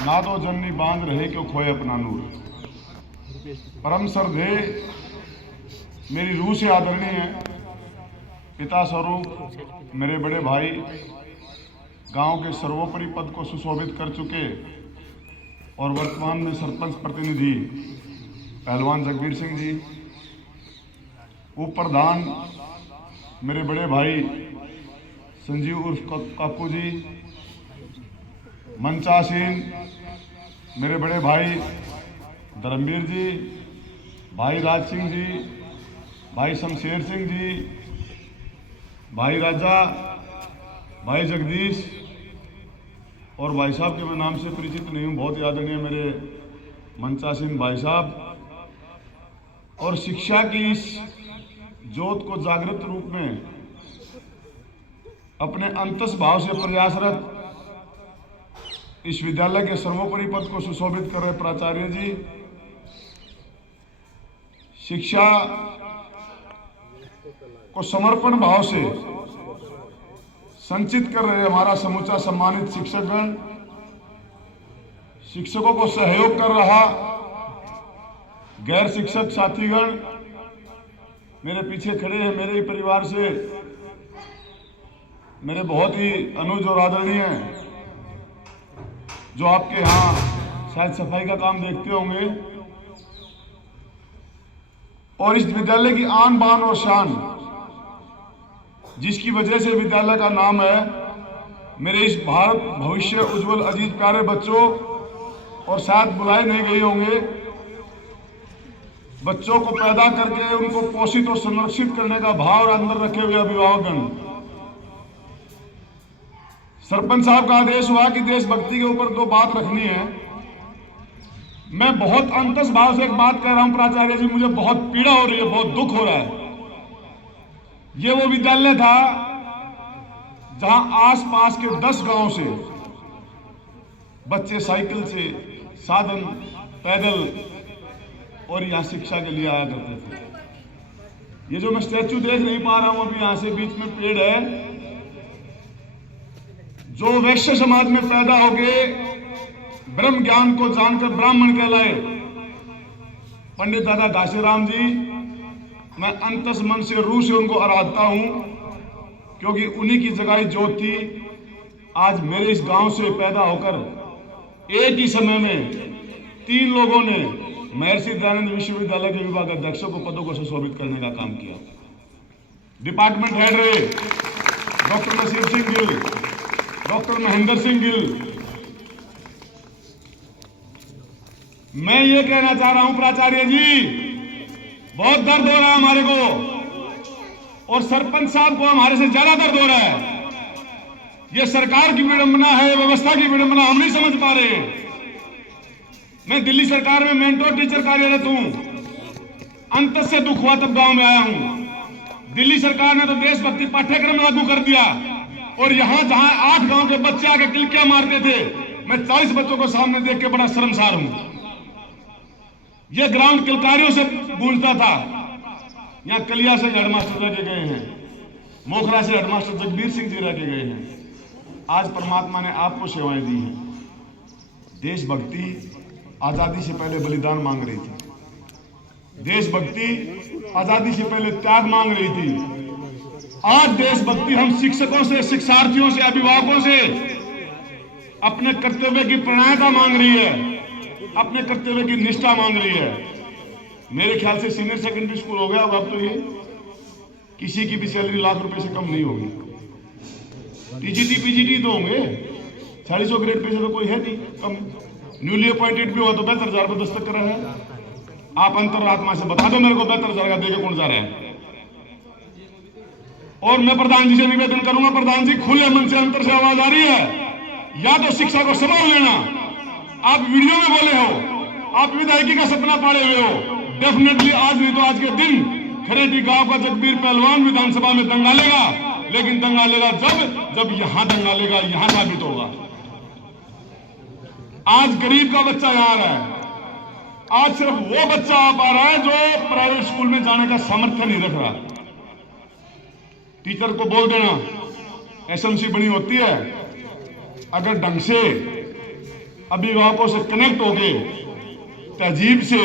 ना दो जननी बांध रहे क्यों खोए अपना नूर। परम श्रद्धेय मेरी रूह से आदरणीय पिता स्वरूप मेरे बड़े भाई, गांव के सर्वोपरि पद को सुशोभित कर चुके और वर्तमान में सरपंच प्रतिनिधि पहलवान जगबीर सिंह जी, उप प्रधान मेरे बड़े भाई संजीव उर्फ काकू जी, मंचासीन मेरे बड़े भाई धर्मवीर जी, भाई राज सिंह जी, भाई शमशेर सिंह जी, भाई राजा, भाई जगदीश और भाई साहब के मैं नाम से परिचित नहीं हूँ, बहुत ही आदरणीय मेरे मंचासीन भाई साहब, और शिक्षा की इस ज्योत को जागृत रूप में अपने अंतस भाव से प्रयासरत इस विद्यालय के सर्वोपरि पद को सुशोभित कर रहे प्राचार्य जी, शिक्षा को समर्पण भाव से संचित कर रहे हमारा समूचा सम्मानित शिक्षकगण, शिक्षकों को सहयोग कर रहा गैर शिक्षक साथीगण, मेरे पीछे खड़े हैं मेरे ही परिवार से मेरे बहुत ही अनुज और आदरणीय जो आपके यहाँ शायद सफाई का काम देखते होंगे, और इस विद्यालय की आन बान और शान जिसकी वजह से विद्यालय का नाम है, मेरे इस भारत भविष्य उज्जवल अजीज प्यारे बच्चों, और शायद बुलाए नहीं गए होंगे, बच्चों को पैदा करके उनको पोषित और संरक्षित करने का भाव और अंदर रखे हुए अभिभावकगण, सरपंच साहब का आदेश हुआ कि देशभक्ति के ऊपर 2 बात रखनी है। मैं बहुत अंतस भाव से एक बात कह रहा हूं प्राचार्य जी, मुझे बहुत पीड़ा हो रही है, बहुत दुख हो रहा है। ये वो विद्यालय था जहां आसपास के 10 गांव से बच्चे साइकिल से, साधन, पैदल और यहां शिक्षा के लिए आया करते थे। ये जो मैं स्टैच्यू देख नहीं पा रहा हूं अभी, यहां से बीच में पेड़ है, जो वैश्य समाज में पैदा हो गए, ब्रह्म ज्ञान को जानकर ब्राह्मण कहलाए, पंडित दादा घासीराम जी, मैं अंतस मन से रूह से उनको आराधता हूं, क्योंकि उन्हीं की जगाई ज्योत थी। आज मेरे इस गांव से पैदा होकर एक ही समय में 3 लोगों ने महर्षि दयानंद विश्वविद्यालय के विभाग अध्यक्षों को पदों को सुशोभित करने का काम किया। डिपार्टमेंट हेड रहे डॉक्टर नसीब सिंह गिल, डॉक्टर महेंद्र सिंह गिल। मैं ये कहना चाह रहा हूं प्राचार्य जी, बहुत दर्द हो रहा है हमारे को, और सरपंच साहब को हमारे से ज्यादा दर्द हो रहा है। ये सरकार की विडंबना है, व्यवस्था की विडंबना, हम नहीं समझ पा रहे। मैं दिल्ली सरकार में मेंटोर टीचर कार्यरत हूं, अंत से दुख हुआ तब गांव में आया हूं। दिल्ली सरकार ने तो देशभक्ति पाठ्यक्रम लागू कर दिया, और यहां जहां 8 गांव के बच्चे आके किलकियां मारते थे, मैं 40 बच्चों को सामने देख के बड़ा शर्मसार हूं। यह ग्राउंड किलकारियों से गूंजता था। यहां कलिया से हेडमास्टर रह के गए हैं, मोखरा से हेडमास्टर जगबीर सिंह जी रह के गए हैं। आज परमात्मा ने आपको सेवाएं दी हैं। देशभक्ति आजादी से पहले बलिदान मांग रही थी, देशभक्ति आजादी से पहले त्याग मांग रही थी। आज देशभक्ति हम शिक्षकों से, शिक्षार्थियों से, अभिभावकों से अपने कर्तव्य की प्रणयता मांग रही है, अपने कर्तव्य की निष्ठा मांग रही है। मेरे ख्याल से सीनियर सेकेंडरी स्कूल हो गया होगा अब तो, ये किसी की भी सैलरी लाख रुपए से कम नहीं होगी। टीजीटी पीजीटी तो होंगे, 450 ग्रेड पे से तो कोई है नहीं कम। न्यूली अपॉइंटेड भी हुआ तो 72,000 रुपये दस्तक कर रहे हैं। आप अंतरात्मा से बता दो मेरे को 72,000 का देके कौन जा रहा है। और मैं प्रधान जी से निवेदन करूंगा, प्रधान जी खुले मन से अंतर से आवाज आ रही है, या तो शिक्षा को संभाल लेना। आप वीडियो में बोले हो, आप विधायकी का सपना पाले हुए हो, डेफिनेटली आज नहीं तो आज के दिन खरेटी गांव का जगबीर पहलवान विधानसभा में दंगा लेगा, लेकिन दंगा लेगा जब यहां दंगा लेगा, यहां साबित होगा। आज गरीब का बच्चा यहां आ रहा है, आज सिर्फ वो बच्चा आ पा रहा है जो प्राइवेट स्कूल में जाने का सामर्थ्य नहीं रख रहा। टीचर को बोल देना एसएमसी बनी होती है, अगर ढंग से अभिभावकों से कनेक्ट होके तहजीब से